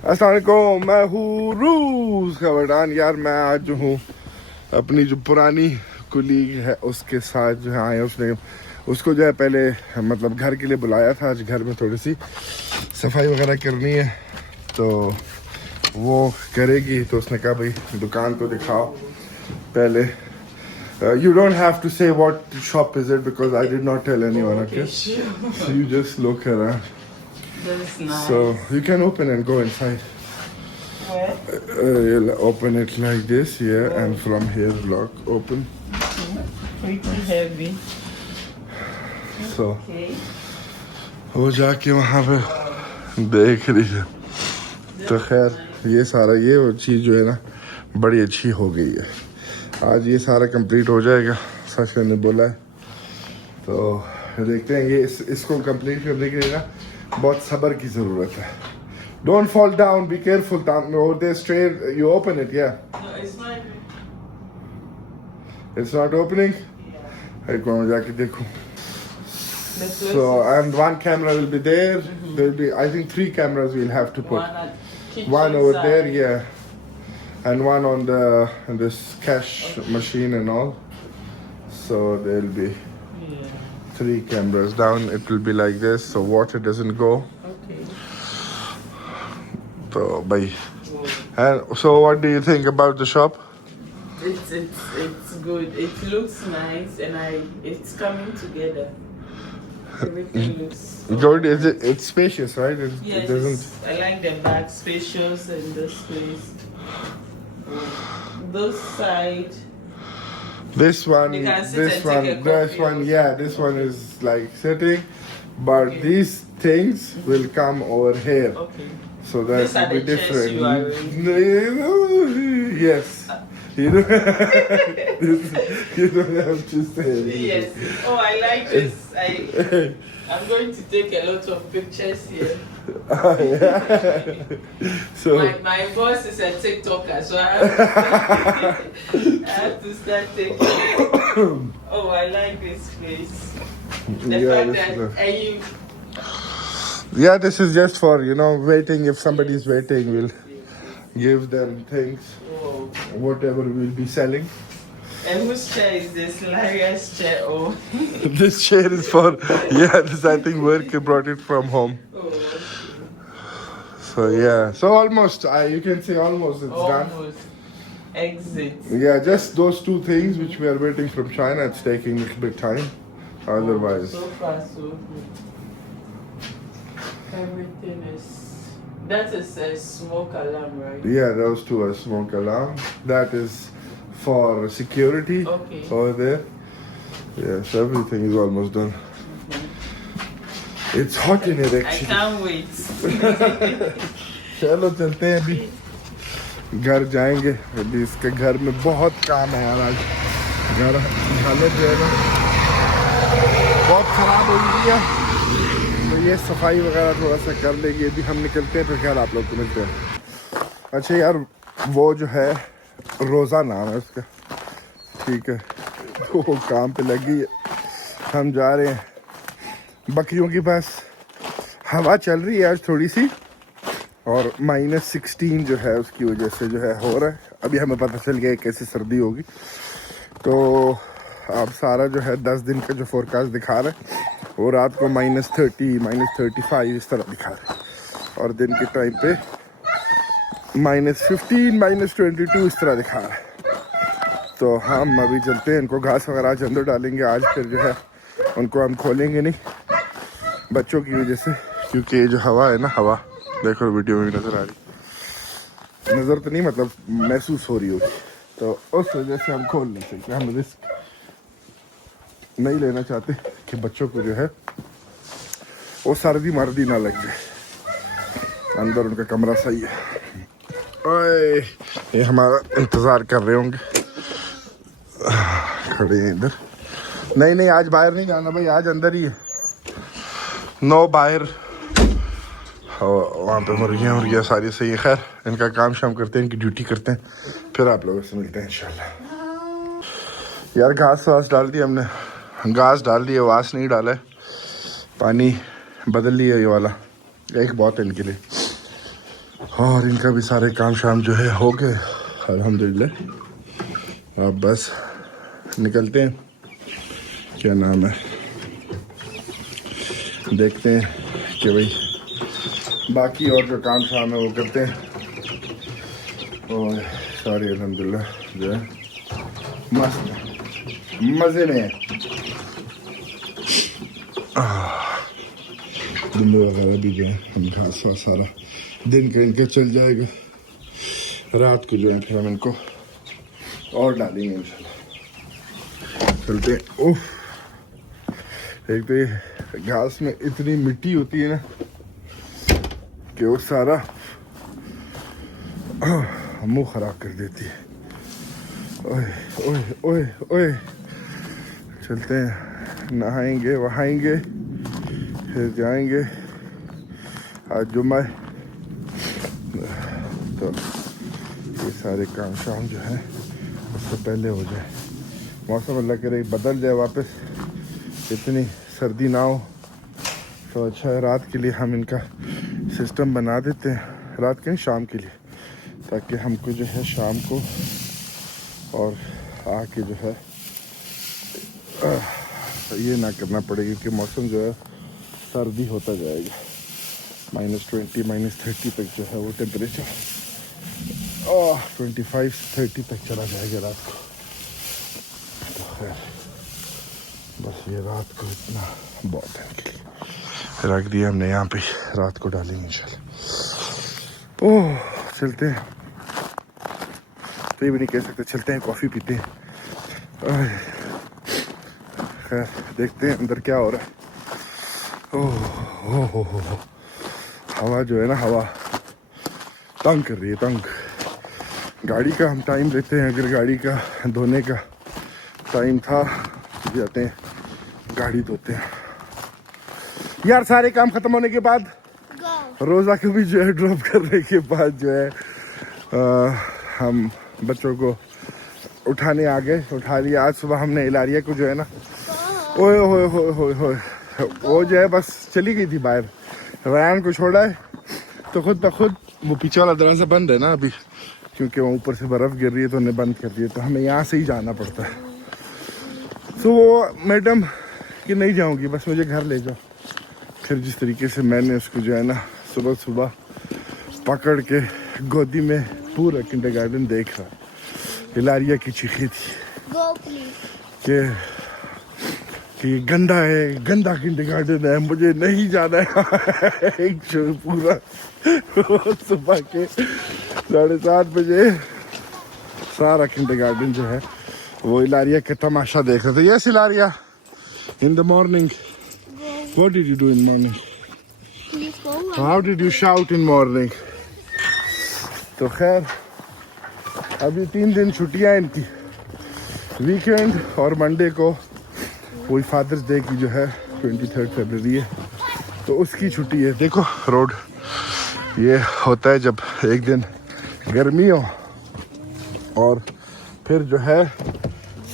अस्सलाम वालेकुम, मैं हूँ रूस खबरदान। यार मैं आज जो हूँ अपनी जो पुरानी कुलीग है उसके साथ जो है आए। उसने उसको जो है पहले मतलब घर के लिए बुलाया था। आज घर में थोड़ी सी सफाई वगैरह करनी है तो वो करेगी। तो उसने कहा भाई दुकान तो दिखाओ पहले। You don't have to say what shop is it because I did not tell anyone, okay? Sure. So you just look around. That's nice. So you can open and go inside. Where? You'll open it like this, yeah, and from here lock open. Pretty heavy. So Okay. वो जाके वहाँ पे देख रही है। तो खैर ये सारा ये वो चीज़ जो है ना बड़ी अच्छी हो गई है। आज ये सारा कंप्लीट हो जाएगा, सच ने बोला है। तो देखते हैं ये इसको कंप्लीट करने के लिए ना बहुत सब्र की ज़रूरत है। Don't fall down, be careful down over there straight. You open it, yeah. No, it's not. It's not opening? Yeah. एक बार जाके देखो। The So and one camera will be there. There'll be I think 3 cameras we'll have to put. One at kitchen One over side. there, yeah, and one on this cash machine and all. So there'll be Yeah. 3 cameras down. It will be like this, so water doesn't go. Okay. So, bye. Whoa. And so, what do you think about the shop? It's good. It looks nice and it's coming together. Everything looks Good. Is it? It's spacious, right? It Yes, doesn't. I like the back spacious and this place. This side. This one, You can sit this and one, take a this coffee one, also. yeah, this one is like sitting, but Okay. these things will come over here, Okay. so that These are will be the chairs different. you are Yes, you don't, you don't have to say. Yes. Oh, I like this. I'm going to take a lot of pictures here. Yeah. So My boss is a TikToker, so I have to start taking. Oh, I like this place. The yeah, fact this that is and you. yeah, this is just for waiting. If somebody is waiting, we'll give them things, Whoa. whatever we'll be selling. And whose chair is this? Laria's chair? Oh. This chair is for this I think work brought it from home. Oh. So yeah, so almost you can say almost it's done. Almost. Exit. Yeah, just those 2 things which we are waiting from China. It's taking a little bit time. Otherwise, So far, so good. Everything is. That is a smoke alarm, right? yeah, those 2 are smoke alarm. That is for security Okay. over there. Yes, everything is almost done. It's hot in here I actually. can't wait. चलो चलते हैं अभी घर जाएंगे। अभी इसके घर में बहुत काम है यार। आज घर हालत जो है ना बहुत ख़राब हो गई है, तो ये सफाई वगैरह थोड़ा सा कर लेंगे। अभी हम निकलते हैं, फिर ख्याल आप लोग को मिलते हैं। अच्छा यार वो जो है रोज़ा नाम है उसका, ठीक है, तो वो काम पे लगी है। हम जा रहे हैं बकरियों के पास। हवा चल रही है आज थोड़ी सी और -16 जो है उसकी वजह से जो है हो रहा है। अभी हमें पता चल गया कैसी सर्दी होगी। तो अब सारा जो है 10 दिन का जो फोरकास्ट दिखा रहा है वो रात को -30 -35 इस तरह दिखा रहा है और दिन के टाइम पे -15 -22 इस तरह दिखा रहा है। तो हम अभी चलते हैं, इनको घास वगैरह आज अंदर डालेंगे। आज फिर जो है उनको हम खोलेंगे नहीं बच्चों की वजह से, क्योंकि ये जो हवा है ना, हवा देखो वीडियो में नज़र आ रही, नज़र तो नहीं मतलब महसूस हो रही होगी, तो उस वजह से हम खोल नहीं सकते। हम रिस्क नहीं लेना चाहते कि बच्चों को जो है वो सर्दी मर्दी ना लग जाए। अंदर उनका कमरा सही है। ओए ये हमारा इंतज़ार कर रहे होंगे, खड़े हैं इधर। नहीं आज बाहर नहीं जाना भाई, आज अंदर ही है, नो बाहर। वहाँ पे मुर्गियाँ सारी सही है। खैर इनका काम शाम करते हैं, इनकी ड्यूटी करते हैं, फिर आप लोगों से मिलते हैं इंशाल्लाह। यार घास वास डाल दी हमने, घास डाल दी है, वास नहीं डाला है। पानी बदल लिया ये वाला, एक बहुत है इनके लिए। और इनका भी सारे काम शाम जो है हो गए अल्हम्दुलिल्लाह। अब बस निकलते हैं, क्या नाम है, देखते हैं कि भाई बाकी और जो काम शाम है वो करते हैं। और सारे अल्हम्दुलिल्लाह जो है मस्त मज़े में है। दिन वगैरह भी जो है घास वास सारा दिन के इनके चल जाएगा, रात को जो है फिर हम इनको और डालेंगे इंशाल्लाह। चलते हैं। उफ, एक तो ये घास में इतनी मिट्टी होती है ना कि वो सारा मुंह खराब कर देती है। ओए ओए ओए ओए, चलते हैं, नहाएंगे वहाएंगे, फिर जाएंगे। आज जुम्मा है तो ये सारे काम शाम जो है उससे पहले हो जाए। मौसम अल्लाह करे बदल जाए वापस, इतनी सर्दी ना हो तो अच्छा है। रात के लिए हम इनका सिस्टम बना देते हैं, रात के नहीं शाम के लिए, ताकि हमको जो है शाम को और आके जो है ये ना करना पड़े, क्योंकि मौसम जो है सर्दी होता जाएगा। -20 -30 तक जो है वो टेम्परेचर 25-30 तक चला जाएगा रात को। तो खैर बस ये रात को इतना बहुत है इनके लिए। रख दिया हमने यहाँ पे, रात को डालेंगे इंशाल्लाह। ओह, चलते हैं, तो ये भी नहीं कह सकते, चलते हैं कॉफ़ी पीते हैं। खैर देखते हैं अंदर क्या हो रहा है। ओह हो, हवा जो है ना, हवा तंग कर रही है, तंग। गाड़ी का हम टाइम लेते हैं, अगर गाड़ी का धोने का टाइम था तो जाते हैं गाड़ी धोते हैं। यार सारे काम ख़त्म होने के बाद रोज़ा को भी जो है ड्रॉप करने के बाद जो है हम बच्चों को उठाने आ गए, उठा लिया। आज सुबह हमने इलारिया को जो है ना, ओए होए होए होए होए, वो जो है बस चली गई थी बाहर। रयान को छोड़ा है तो खुद ब खुद वो पीछे वाला दरवाज़ा बंद है ना अभी, क्योंकि वहाँ ऊपर से बर्फ़ गिर रही है तो उन्हें बंद कर दिया, तो हमें यहाँ से ही जाना पड़ता है। तो वो मैडम कि नहीं जाऊँगी, बस मुझे घर ले जाओ। फिर जिस तरीके से मैंने उसको जो है ना सुबह सुबह पकड़ के गोदी में पूरा किंडरगार्टन देख रहा, इलारिया की चीखी थी कि गंदा है, गंदा किंडरगार्टन है, मुझे नहीं जाना है। एक पूरा सुबह के 7:30 बजे सारा किंडरगार्टन जो है वो इलारिया का तमाशा देख रहा था। Yes Ilaria, in the morning what did you do in morning? How did you shout in morning? तो खैर अभी 3 दिन छुट्टियाँ इनकी, वीकेंड और मंडे को वही फादर्स डे की जो है 23 फरवरी है तो उसकी छुट्टी है। देखो रोड ये होता है जब एक दिन गर्मी हो और फिर जो है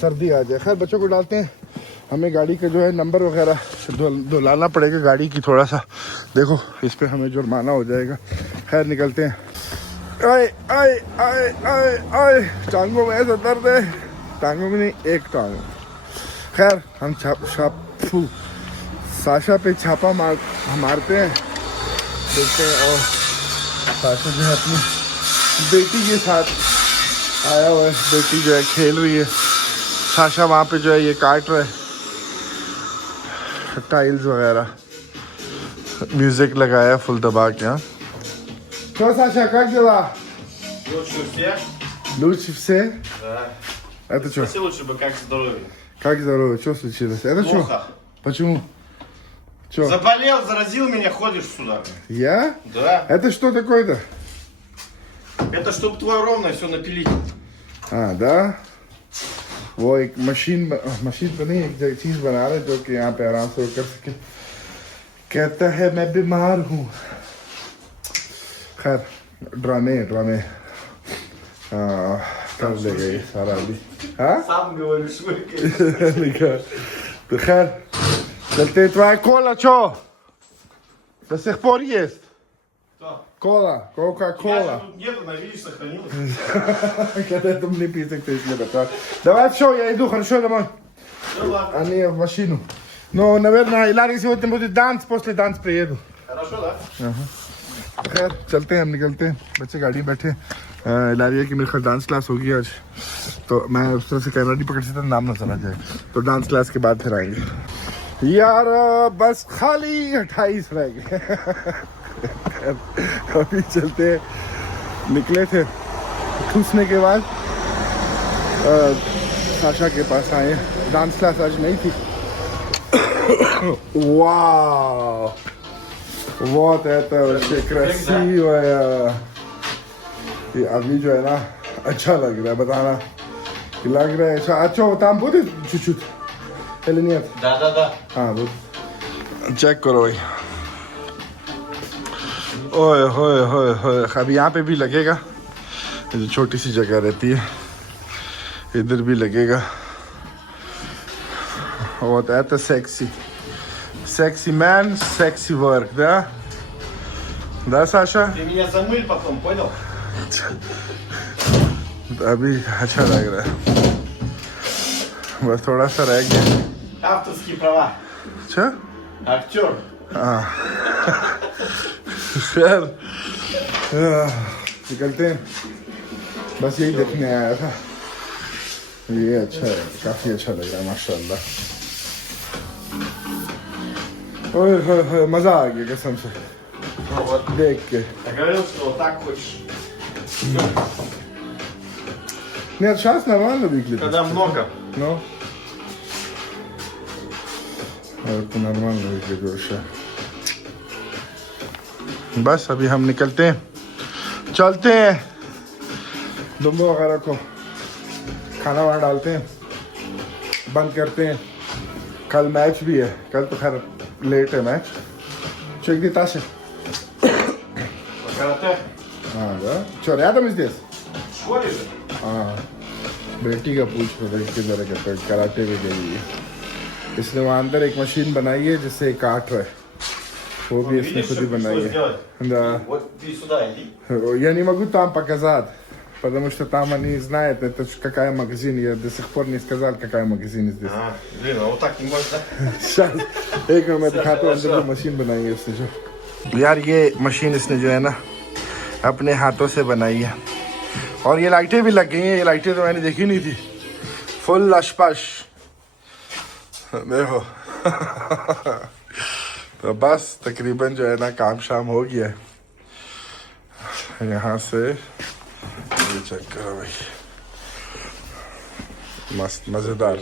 सर्दी आ जाए। खैर बच्चों को डालते हैं, हमें गाड़ी का जो है नंबर वगैरह धुलाना पड़ेगा गाड़ी की, थोड़ा सा देखो इस पे हमें जुर्माना हो जाएगा। खैर निकलते हैं। आए आए आए आए आए, टांगों में ऐसा दर्द है, टांगों में नहीं एक टांग में। खैर हम साशा पे छापा मारते हैं, देखते हैं। और साशा जो है अपनी बेटी के साथ आया हुआ है, बेटी जो है खेल रही है। साशा वहाँ पे जो है ये काट रहा है टाइल्स वगैरह, म्यूजिक लगाया फुल दबा के। हाँ что, Саша, как дела? Лучше всех? Лучше все? Да. Это что? Спроси лучше бы, как здоровье. Как здорово? Что случилось? Это что? Плохо. Почему? Что? Заболел, заразил меня, ходишь сюда. Я? Да. Это что такое-то? Это чтобы твое ровно все напилить. हाँ да, वो एक मशीन तो नहीं, एक चीज़ बना रहे जो कि यहाँ पे आराम से कर सके। कहता है मैं बीमार हूँ। खैर ड्रामे कर लेगा ये सारा अभी। हाँ Сам говоришь, выкай. तो खैर चलते। твоя кола что? До сих пор есть? Кто? Кола, Кока-кола. Тут где-то на видишь сохранилось. Когда तुम не пи सकते इसलिए बता. Давай все, я иду, хорошо домой. Ну ладно. А не в машину. Но, наверное, Илари сегодня будет данс, после данс приеду. Хорошо, да? खैर चलते हैं, हम निकलते हैं. बच्चे गाड़ी में बैठे. इलारिया की मेरे ख्याल डांस क्लास होगी आज. तो मैं उस तरह से कैमरा नहीं पकड़ सकता, नाम ना चला जाए. तो डांस क्लास के बाद फिर आएंगे. यार बस खाली 28 रह गए. अभी चलते हैं. निकले थे ठूसने के बाद साशा के पास आए. डांस क्लास आज नहीं थी. वाह बहुत это вообще красиво. ये अभी जो है ना अच्छा लग रहा है. बताना कि लग रहा है अच्छा वो там будет чуть-чуть или нет? Да. हाँ वो चेक करो भाई. ओए होए होए होए. अब यहाँ पे भी लगेगा. ये जो छोटी सी जगह रहती है इधर भी लगेगा. और это sexy. Sexy man, sexy work, да? Да, Саша? Ты меня замыль потом, понял? अभी अच्छा लग रहा है. बस थोड़ा सा रह गया. Авторские права. अच्छा? Актер. खैर निकलते हैं. बस यही देखने आया था. ये अच्छा है, काफी अच्छा लग रहा है माशाल्लाह. ओए होए होए मजा आ गया कसम से Ну вот. देख के. Я говорил, что вот так хочешь. Нет, сейчас нормально выглядит. Когда много. Ну. Это нормально выглядит вообще. बस अभी हम निकलते हैं. चलते हैं. दुम्बो वगैरह को खाना वाना डालते हैं. बंद करते हैं. कल मैच भी है. कल तो खैर लेट है मैच. Check die Tasche. Карате. Да? Что, рядом здесь? В школе же. बेटी का पूछ रहे थे किधर है. कहते कराटे में गई है. इसने वहाँ अंदर एक मशीन बनाई है जिससे काट रहा है. वो भी इसने Видишь, खुद что ही बनाई пришлось है. сделать? Да. Вот ты сюда иди. Я не могу там показать, потому что там они знают, это какая магазин. Я до сих пор не сказал, какая магазин здесь. Блин, а вот так не можно. Сейчас एक मिनट मैं दिखाता हूँ अंदर जो मशीन बनाई है इसने. जो यार ये मशीन इसने जो है ना अपने हाथों से बनाई है. और ये लाइटें भी लग गई हैं. ये लाइटें तो मैंने देखी नहीं थी. फुल लशपश देखो. तो बस तकरीबन जो है ना काम शाम हो गया है. यहाँ से ये चेक करो भाई. मस्त मज़ेदार.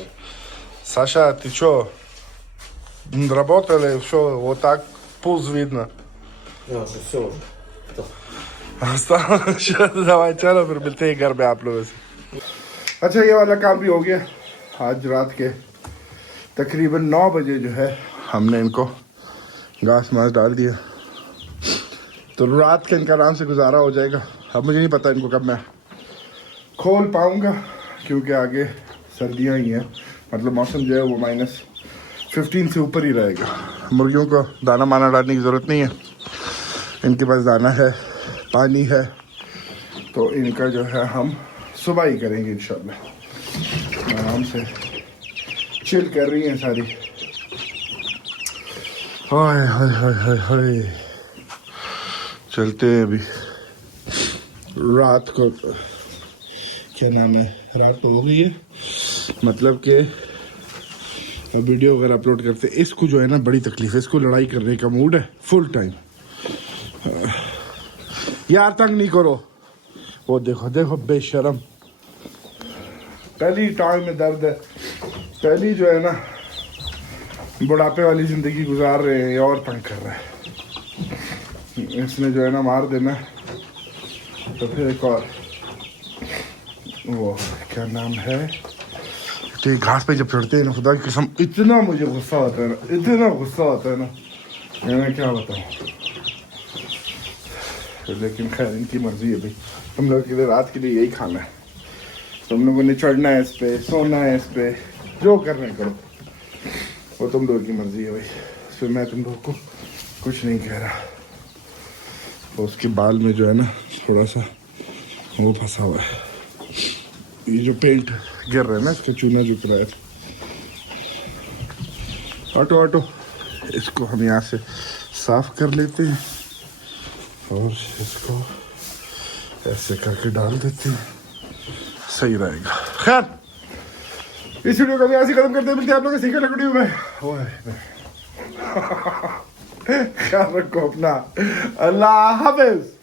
Саша, ты чё? Работали, что вот так пульс видно. Все. दवाई चलो फिर मिलते हैं घर में आप लोगों से. अच्छा ये वाला काम भी हो गया. आज रात के तकरीबन 9 बजे जो है हमने इनको घास मास डाल दिया. तो रात के इनका आराम से गुजारा हो जाएगा. अब मुझे नहीं पता इनको कब मैं खोल पाऊँगा क्योंकि आगे सर्दियाँ ही हैं. मतलब मौसम जो है वो -15 से ऊपर ही रहेगा. मुर्गियों को दाना माना डालने की ज़रूरत नहीं है. इनके पास दाना है, पानी है. तो इनका जो है हम सुबह ही करेंगे इंशाल्लाह. आराम से चिल कर रही हैं सारी. हाय हाय हाय हाय हाय. चलते हैं अभी. रात को क्या नाम है, रात तो हो गई है. मतलब कि वीडियो अगर अपलोड करते. इसको जो है ना बड़ी तकलीफ है. इसको लड़ाई करने का मूड है फुल टाइम. यार तंग नहीं करो. वो देखो देखो बेशरम. पहली टांग में दर्द है. पहली जो है ना बुढ़ापे वाली ज़िंदगी गुजार रहे हैं. और तंग कर रहा है. इसने जो है ना मार देना. तो फिर एक और वो क्या नाम है. तो ये घास पे जब चढ़ते हैं ना खुदा की कसम इतना मुझे गुस्सा आता है ना. इतना गुस्सा आता है ना मैं क्या बताऊँ. लेकिन खैर इनकी मर्जी है भाई. तुम लोग के लिए रात के लिए यही खाना है. तुम लोगों ने चढ़ना है इस पे, सोना है इस पे, जो करना है करो. वो तुम लोगों की मर्जी है भाई. फिर मैं तुम लोग को कुछ नहीं कह रहा. और उसके बाल में जो है ना थोड़ा सा वो फंसा हुआ है, ये जो पेंट गिर रहा है ना इसका चूना झुक रहा है। ऑटो ऑटो इसको हम यहाँ से साफ कर लेते हैं और इसको ऐसे करके डाल देते हैं, सही रहेगा। खैर इस वीडियो को भी ऐसे खत्म करते हैं, मिलते हैं आप लोगों से सीखा वीडियो में। ख्याल रखो अपना, अल्लाह हाफिज।